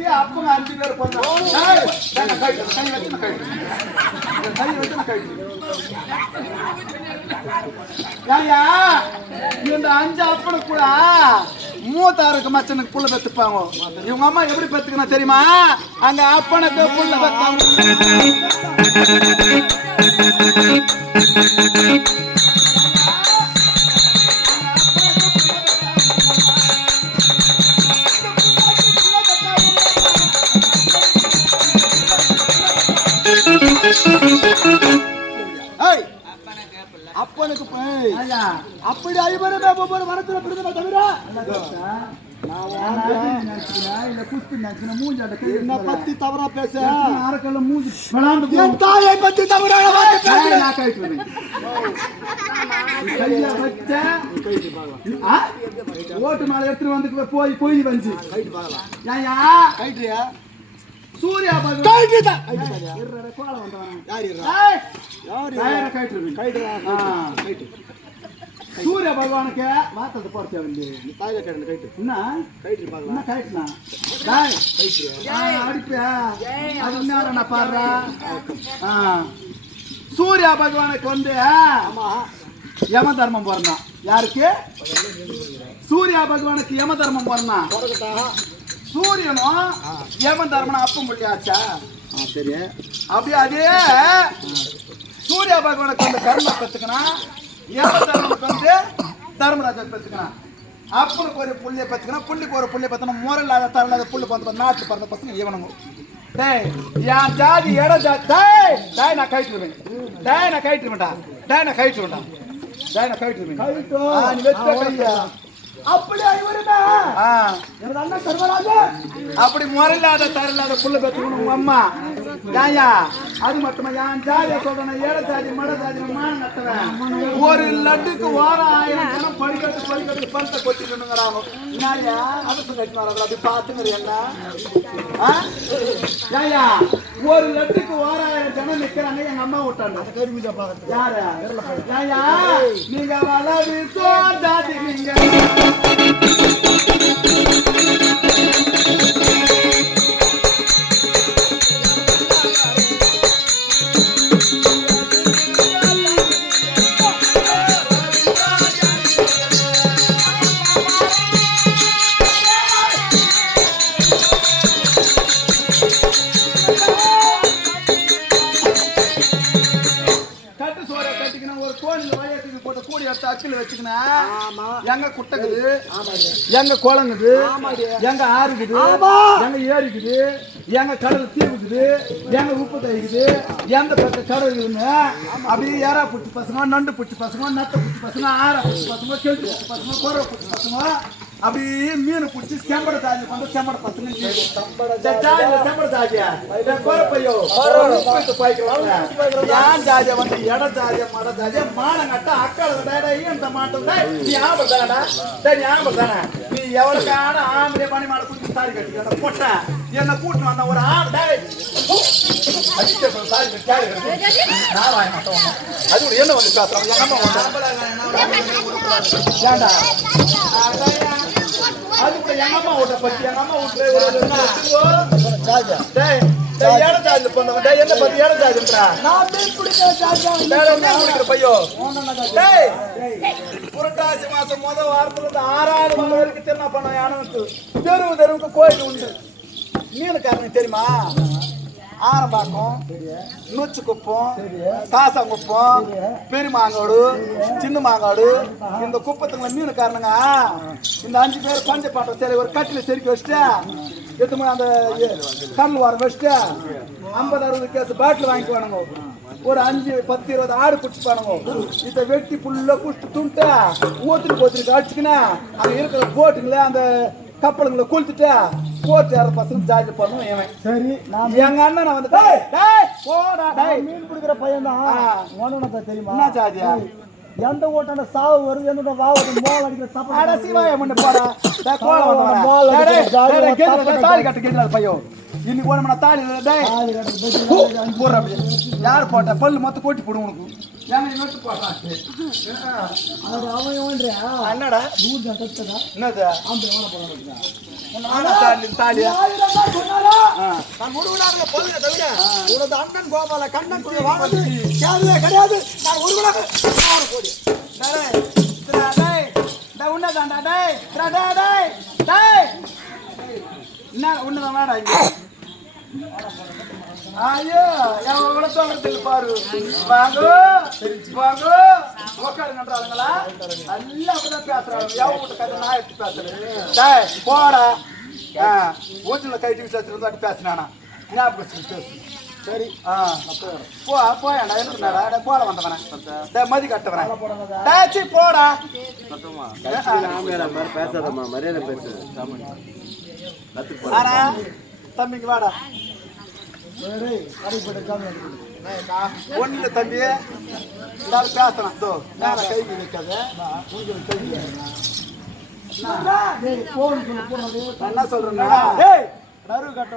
அப்பனுக்கு அப்பங்க 5 பேர் பொண்ணு கை வச்சு நான் கை ஐயா இந்த 5 அப்பனுக்கு கூட மூத்தாருக்கு மச்சனுக்கு புள்ள பெத்துப்பாங்க. இவங்க அம்மா எப்படி பெத்துக்கணும் தெரியுமா? அங்க அப்பனுக்கு புள்ள பெத்தாங்க. அப்பனுக்கு அப்படி 50 வரத்துல பிடிச்சா தவிர பத்தி தவறா பேச தாயை பத்தி தவறா ஓட்டு மேல எடுத்துட்டு வந்து போய் வந்து சூர்யா சூரிய பகவானுக்கு வார்த்தை போறச்ச என்ன அடிப்பியா அது பாடுறா. சூர்யா பகவானுக்கு வந்து யம தர்மம் போறான். யாருக்கு? சூர்யா பகவானுக்கு யம தர்மம் போறான். சூரியனும் யம தர்மம் அப்பம் முடியாச்சா? சரி. அப்படியே அதே சூர்யா பகவானுக்கு வந்து கர்ம பெற்றுக்கணும், யம தர்மனுக்கு வந்து தர்மராஜா பெற்றுக்கணும். அப்பனுக்கு ஒரு புள்ளிய பெற்றுக்கணும், புள்ளிக்கு ஒரு புள்ளிய பெற்றணும். முறையில்லாத தரலாத புள்ளி வந்து நாட்டு பிறந்த பசங்க இவனுங்க. டேய் என் ஜாதி இட ஜாதி டேய் நான் கைட்டுருவேன். டேய் நான் கைட்டுருவேன்டா. டேய் நான் கைட்டுருவேன்டா. டேய் நான் கைட்டுருவேன். நீ வெட்ட கையா அப்படி அப்படி முறையில்லாத தரலாத புள்ள பெற்றுக்கணும் உங்க அம்மா. ஏயா அது மட்டுமா என் ஜாதிய சொல்றேன். ஏழை ஜாதி மட ஜாதி மான நட்டுவேன். ஒரு லட்டுக்கு 1000 ஜனம் படிக்கட்டு பணத்தை கொட்டிக்கணுங்கிறாங்க. என்னையா அவசரம் கட்டினார அப்படி பாத்துங்கிற என்ன? ஏயா ஒரு லட்டுக்கு 1000 ஜனம் நிக்கிறாங்க. எங்க அம்மா விட்டாங்க. யாரு ஏயா நீங்க வளவி ஜாதி நீங்க அக்கில் வச்சுக்கணும். எங்க குட்டைக்குது, எங்க குளங்குது, எங்க ஆறுக்குது, எங்க ஏரிக்குது, எங்க கடல் தீவுக்குது, எங்க உப்பு தைக்குது, எந்த பக்கம் கடல் இருக்குன்னு அப்படியே ஏரா புட்டி பசங்க, நண்டு புட்டி பசங்க, நட்டை புட்டி பசங்க, ஆரா புட்டி பசங்க, கெழுத்து புட்டி பசங்க, கோரை புட்டி பசங்க, அப்படியே மீன் பிடிச்சி செம்பட தாஜி கொண்டு செம்பட பசங்க செம்பட தாஜியா கோரப்பையோ யான் ஜாதிய வந்து எட ஜாதிய மட ஜாதிய மானங்கட்ட அக்கால இந்த மாட்டம் நீ ஆபத்தாடா நீ ஆபத்தானே நீ எவ்வளவுக்கான ஆம்பளை பணி மாட குடிச்சு தாடி கட்டிக்கிட்ட பொட்ட என்ன கூட்டு வந்த ஒரு அது என்ன வந்து பேசுறாங்க ஏண்டா அதுக்கு எங்க அம்மா வீட்டை பத்தி எங்க அம்மா வீட்டுல என்ன பத்தி ஏழை ஜாதின்றா பையோ புரட்டாசி மாசம் முதல் வாரத்துல 6வது மாதம் வரைக்கும் திருநா பண்ண யானவுக்கு தெருவுக்கு கோயில் உண்டு. மீனுக்காரனுக்கு தெரியுமா? ஆரம்பாக்கம், நூச்சுக்குப்பம், காசாங்குப்பம், பெருமாங்காடு, சின்ன மாங்காடு, இந்த குப்பத்துக்குள்ள மீனுக்காரனுங்க இந்த 5 பேர் பஞ்ச பாட்ட சரி ஒரு கட்டில செருக்கி வச்சுட்டு எட்டு அந்த கல் வாரம் வச்சுட்டு 50-60 கேஸ் பாட்டில் வாங்கிக்குவானுங்க. ஒரு 5-10-20 ஆடு குடிச்சுப்பானுங்க. இதை வெட்டி புல்ல குடிச்சு துண்டு ஊத்துட்டு அடிச்சுக்கினா அங்க இருக்கிற போட்டுங்களே அந்த கப்பலுங்களை கொளுத்துட்டு போட்டு 6 பசங்க ஜாதி பண்ணுவோம். இவன் சரி எங்க அண்ணன் வந்து மீன் பிடிக்கிற பையன் தான் தெரியுமா? என்ன ஜாதியா? எந்த ஓட்டான சாவு வரும், எந்த வாவு மோல் அடிக்கிற தப்பா சிவாய முன்ன போறா தாலி கட்டு கேட்கல பையோ இன்னைக்கு போன தாலி யார் போட்ட பல்லு மொத்த கோட்டி போடும் உனக்கு எனக்கு நோட்டு போடுறான் என்னடா என்னது தாலியா உனது அண்ணன் கோபால கண்ணன் வாழ்ந்து கேள்வியே கிடையாது. நான் ஒரு உன்னதாண்டா உன்னதான் வேடா இங்க ஐயோ எவ்வளவு தோன்றதில்ல பாரு வாங்கோ வாங்கோ உக்காடு நன்றாங்களா எல்லாம் அப்படிதான் பேசுறாங்க எவ்வளவு கதை நான் எடுத்து பேசுறேன் போடா ஊட்டில கைட்டு விசாரிச்சு வாட்டி பேசினானா ஞாபகம் பேசு சரி போ போயாடா என்ன போட வந்தவனே மதி கட்டவனே போடா பேசாதம்மா மரியாதை பேசு. ஆனா தம்பிக்கு வாடா ஒண்ணு தம்பி எல்லாரும் பேசலாம் தோ நேரம் கைக்கு வைக்காத என்ன சொல்றேன்னா